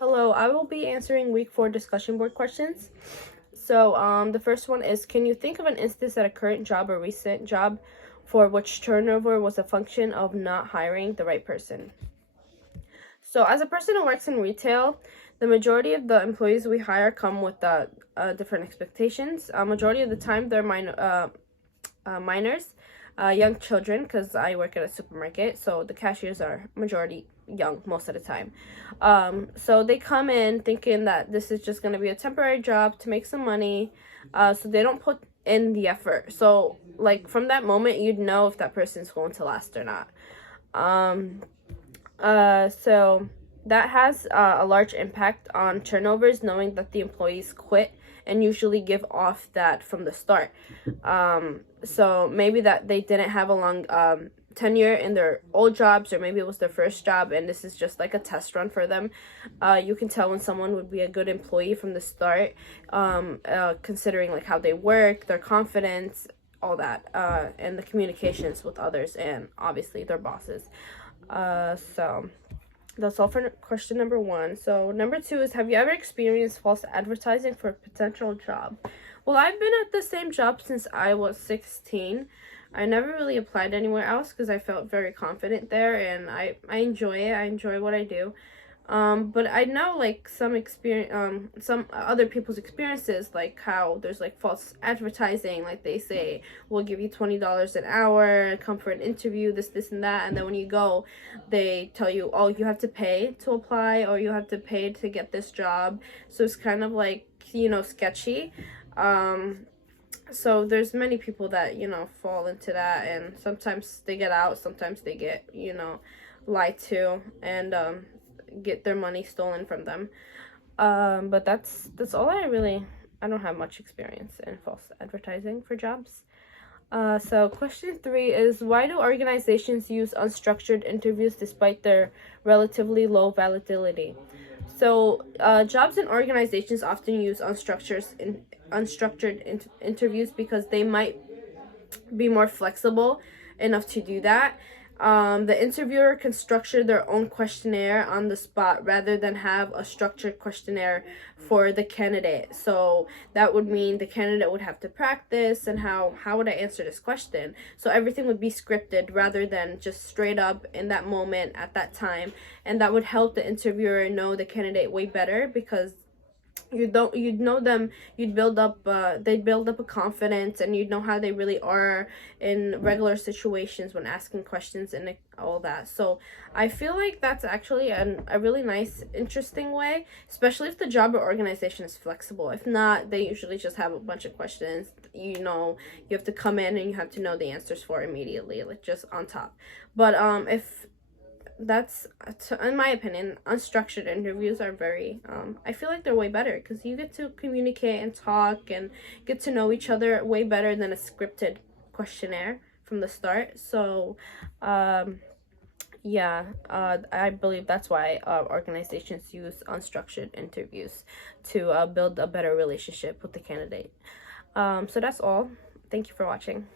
Hello, I will be answering week 4 discussion board questions. So, the first one is, can you think of an instance at a current job or recent job for which turnover was a function of not hiring the right person? So, as a person who works in retail, the majority of the employees we hire come with different expectations. Majority of the time, they're minors, young children, because I work at a supermarket, so the cashiers are majority young most of the time. So they come in thinking that this is just going to be a temporary job to make some money, so they don't put in the effort. So, like, from that moment, you'd know if that person's going to last or not. So that has a large impact on turnovers, knowing that the employees quit and usually give off that from the start. So maybe that they didn't have a long tenure in their old jobs, or maybe it was their first job and this is just like a test run for them. You can tell when someone would be a good employee from the start, considering like how they work, their confidence, all that, and the communications with others and obviously their bosses. So that's all for question number 1. So number 2 is, have you ever experienced false advertising for a potential job? Well, I've been at the same job since I was 16. I never really applied anywhere else because I felt very confident there, and I enjoy it. I enjoy what I do. But I know like some other people's experiences, like how there's like false advertising, like they say we'll give you $20 an hour, come for an interview, this and that, and then when you go, they tell you, oh, you have to pay to apply, or you have to pay to get this job. So it's kind of like, sketchy. So there's many people that fall into that, and sometimes they get out, sometimes they get lied to, and get their money stolen from them. But that's all I don't have much experience in false advertising for jobs. So question 3 is, why do organizations use unstructured interviews despite their relatively low validity? So jobs and organizations often use unstructured interviews because they might be more flexible enough to do that. The interviewer can structure their own questionnaire on the spot rather than have a structured questionnaire for the candidate. So that would mean the candidate would have to practice and how would I answer this question. So everything would be scripted rather than just straight up in that moment at that time. And that would help the interviewer know the candidate way better, because you'd know them, they'd build up a confidence, and you'd know how they really are in regular situations when asking questions and all that. So I feel like that's actually a really nice, interesting way, especially if the job or organization is flexible. If not, they usually just have a bunch of questions you have to come in and you have to know the answers for immediately, like just on top. But if that's, in my opinion, unstructured interviews are very I feel like they're way better, because you get to communicate and talk and get to know each other way better than a scripted questionnaire from the start. So yeah, I believe that's why organizations use unstructured interviews to build a better relationship with the candidate. So that's all. Thank you for watching.